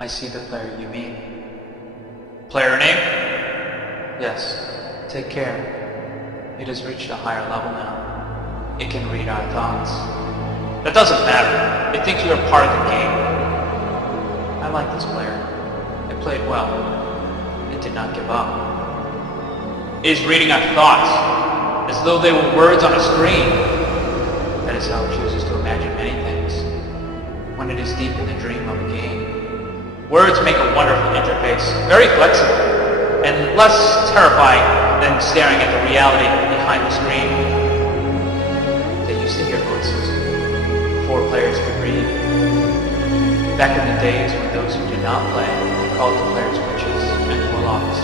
I see the player you mean. Player name? Yes. Take care. It has reached a higher level now. It can read our thoughts. That doesn't matter. It thinks you are part of the game. I like this player. It played well. It did not give up. It is reading our thoughts, as though they were words on a screen. That is how it chooses to imagine many things, when it is deep in the dream of a game. Words make a wonderful interface, very flexible, and less terrifying than staring at the reality behind the screen. They used to hear voices before players could read. Back in the days when those who did not play called the players witches and warlocks,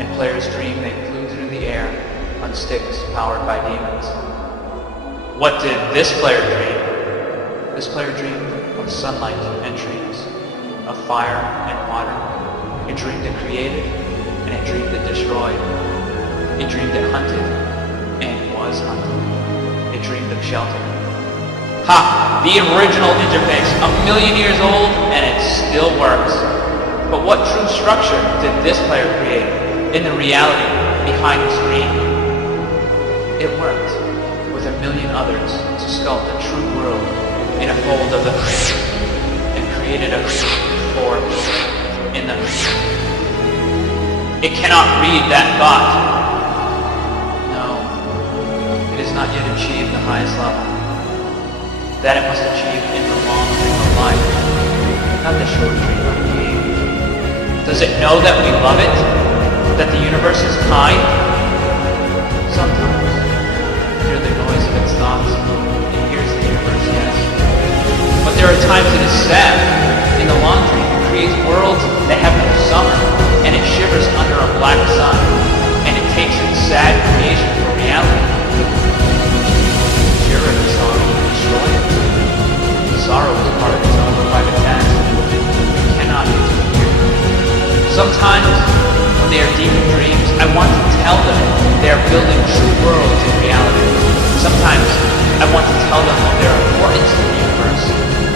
and players dreamed they flew through the air on sticks powered by demons. What did this player dream? This player dreamed of sunlight and trees, of fire and water. It dreamed it created, and it dreamed it destroyed. It dreamed it hunted, and was hunted. It dreamed of shelter. Ha! The original interface, 1,000,000 years old, and it still works. But what true structure did this player create in the reality behind the screen? It worked with 1,000,000 others to sculpt a true world in a fold of the and created a form in the. It cannot read that thought. No, it has not yet achieved the highest level. That it must achieve in the long dream of life, not the short dream of the game. Does it know that we love it? That the universe is kind? Sometimes, through the noise of its thoughts, it hears the universe, yes. But there are times it is sad. In the long dream, it creates worlds that have no summer, and it shivers under a black sun, and it takes its sad creation for reality. Cure the sorrow, destroy it. Sorrow is part of its own private task. It cannot interfere. Sometimes, when they are deep in dreams, I want to tell them they are building true worlds in reality. Sometimes, I want to tell them of their importance in the universe.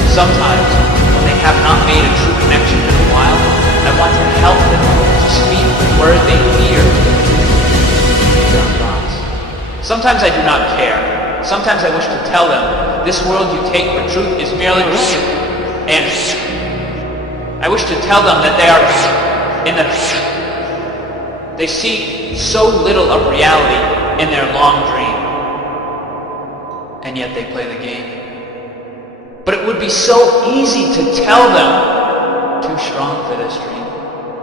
Sometimes, when they have not made a true connection in a while, I want to help them to speak the word they fear. Sometimes I do not care. Sometimes I wish to tell them, this world you take for truth is merely and I wish to tell them that they are in the. They see so little of reality in their long dream, and yet they play the game. But it would be so easy to tell them, too strong for this dream.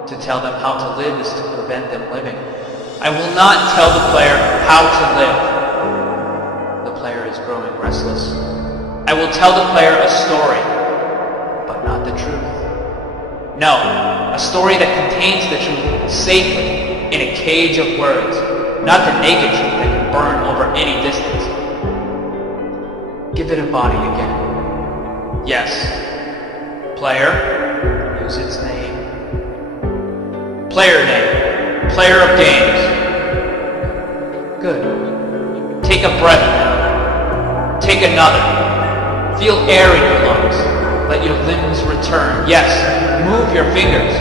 To tell them how to live is to prevent them living. I will not tell the player how to live. The player is growing restless. I will tell the player a story, but not the truth. No, a story that contains the truth safely in a cage of words, not the naked truth that can burn over any distance. Give it a body again. Yes. Player, use its name. Player name. Player of games. Good. Take a breath now. Take another. Feel air in your lungs. Let your limbs return. Yes. Move your fingers.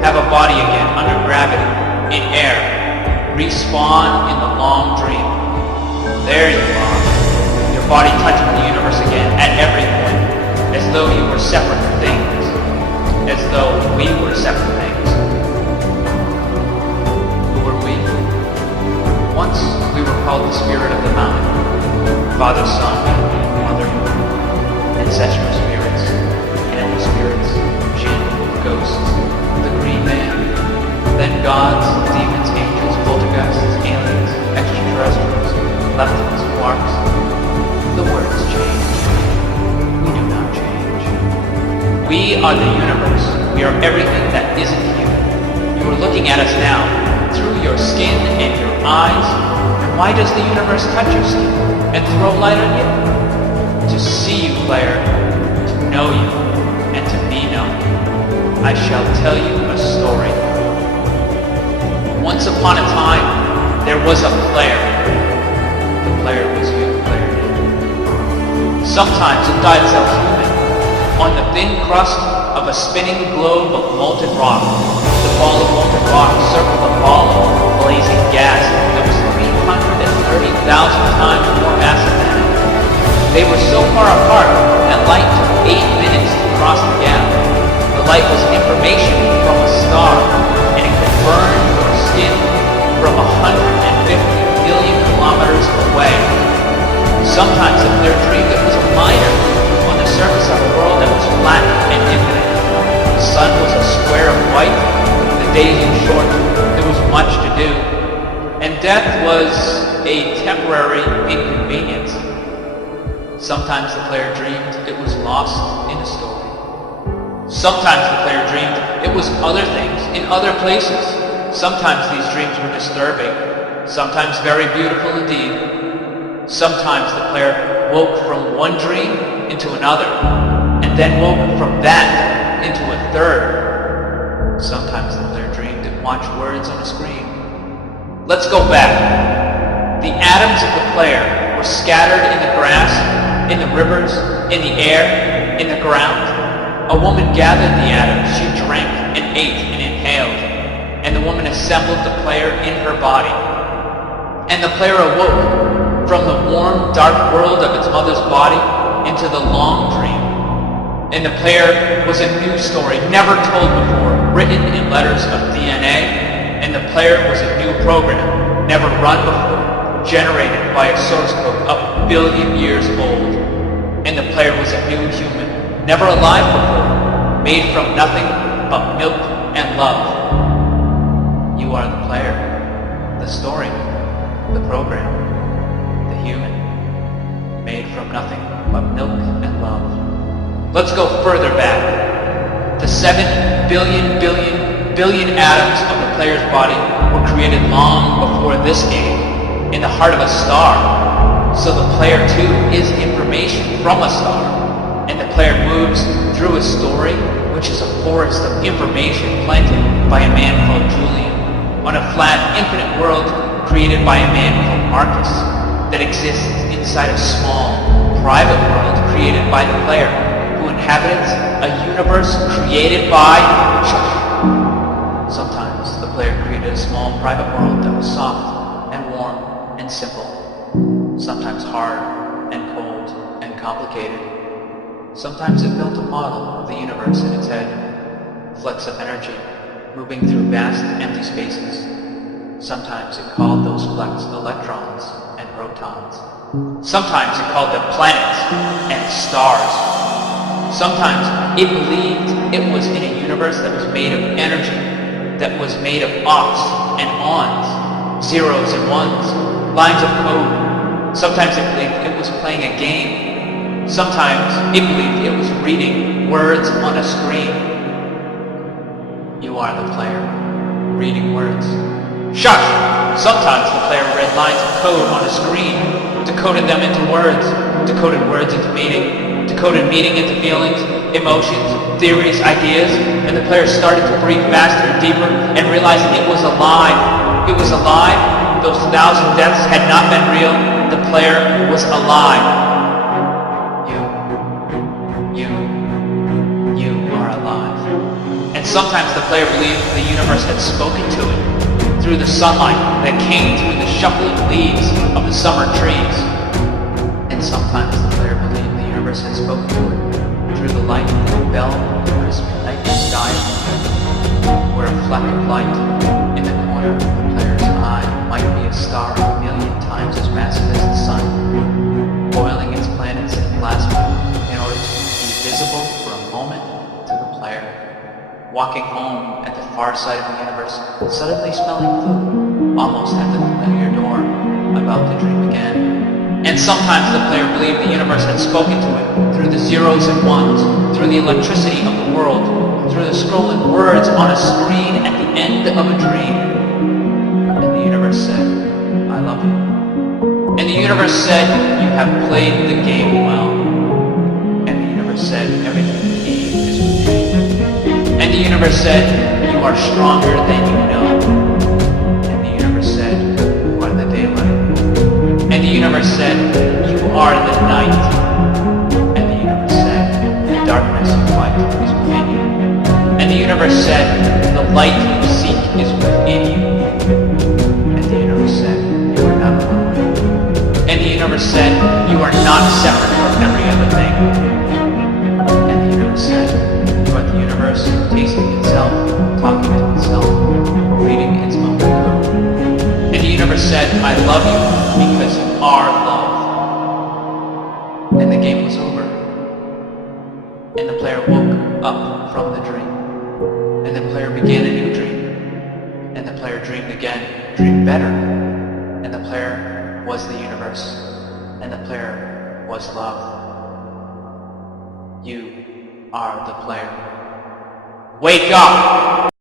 Have a body again under gravity. In air. Respawn in the long dream. There you are. Your body touching the universe again at every point. As though you were separate things. As though we were separate things. Who were we? Once we were called the spirit of the mountain. Father, Son, Mother, ancestral spirits, animal spirits, jinn, ghosts, the green man, then gods, demons, angels, poltergeists, aliens, extraterrestrials, leptons, quarks. The words change. We do not change. We are the universe. We are everything that isn't human. You are looking at us now, through your skin and your eyes. And why does the universe touch your skin and throw light on you? To see you, player, to know you, and to be known. I shall tell you a story. Once upon a time, there was a player. The player was you, player. Sometimes it died self-human, on the thin crust of a spinning globe of molten rock. The ball of molten rock circled a ball of blazing gas that was 330,000 times more massive than it. They were so far apart that light took 8 minutes to cross the gap. The light was information from a star, and it could burn your skin from 150 million kilometers away. Sometimes the player dreamed it was a miner on the surface of a world that was flat and infinite. The sun was a square of white, the days were short, there was much to do, and death was a temporary inconvenience. Sometimes the player dreamed it was lost in a story. Sometimes the player dreamed it was other things in other places. Sometimes these dreams were disturbing, sometimes very beautiful indeed. Sometimes the player woke from one dream into another, and then woke from that into a third. Sometimes the player dreamed and watched words on a screen. Let's go back. The atoms of the player were scattered in the grass, in the rivers, in the air, in the ground. A woman gathered the atoms, she drank and ate and inhaled, and the woman assembled the player in her body. And the player awoke from the warm, dark world of its mother's body into the long dream. And the player was a new story, never told before, written in letters of DNA. And the player was a new program, never run before, generated by a source code a billion years old. And the player was a new human, never alive before, made from nothing but milk and love. You are the player, the story, the program. Human, made from nothing but milk and love. Let's go further back. The 7 billion atoms of the player's body were created long before this game, in the heart of a star. So the player too is information from a star, and the player moves through a story, which is a forest of information planted by a man called Julian, on a flat, infinite world created by a man called Marcus, that exists inside a small, private world created by the player, who inhabits a universe created by... Sometimes the player created a small, private world that was soft and warm and simple, sometimes hard and cold and complicated. Sometimes it built a model of the universe in its head, flecks of energy moving through vast, empty spaces. Sometimes it called those flecks electrons and protons. Sometimes it called them planets and stars. Sometimes it believed it was in a universe that was made of energy, that was made of offs and ons, zeros and ones, lines of code. Sometimes it believed it was playing a game. Sometimes it believed it was reading words on a screen. You are the player, reading words. Shush! Sometimes the player read lines of code on a screen, decoded them into words, decoded words into meaning, decoded meaning into feelings, emotions, theories, ideas, and the player started to breathe faster and deeper and realized it was alive. It was alive. Those 1,000 deaths had not been real. The player was alive. You are alive. And sometimes the player believed the universe had spoken to it through the sunlight that came through the shuffling leaves of the summer trees. And sometimes the player believed the universe had spoken to it through the light that fell in the crisp night sky, where a fleck of light in the corner of the player's eye might be a star 1,000,000 times as massive as the sun, boiling its planets in plasma in order to be visible for a moment to the player. Walking home at the far side of the universe, suddenly smelling food, almost at the familiar door, about to dream again. And sometimes the player believed the universe had spoken to it through the zeros and ones, through the electricity of the world, through the scrolling words on a screen at the end of a dream. And the universe said, I love you. And the universe said, you have played the game well. And the universe said, everything you need is within. And the universe said, you are stronger than you know. And the universe said, you are the daylight. And the universe said, you are the night. And the universe said, the darkness light is within you. And the universe said, the light you seek is within you. And the universe said, you are not alone. And the universe said, you are not separate from every other thing. And the universe said, you are the universe tasting itself, talking to itself, reading its own code. And the universe said, I love you because you are love. And the game was over. And the player woke up from the dream. And the player began a new dream. And the player dreamed again, dreamed better. And the player was the universe. And the player was love. You are the player. Wake up!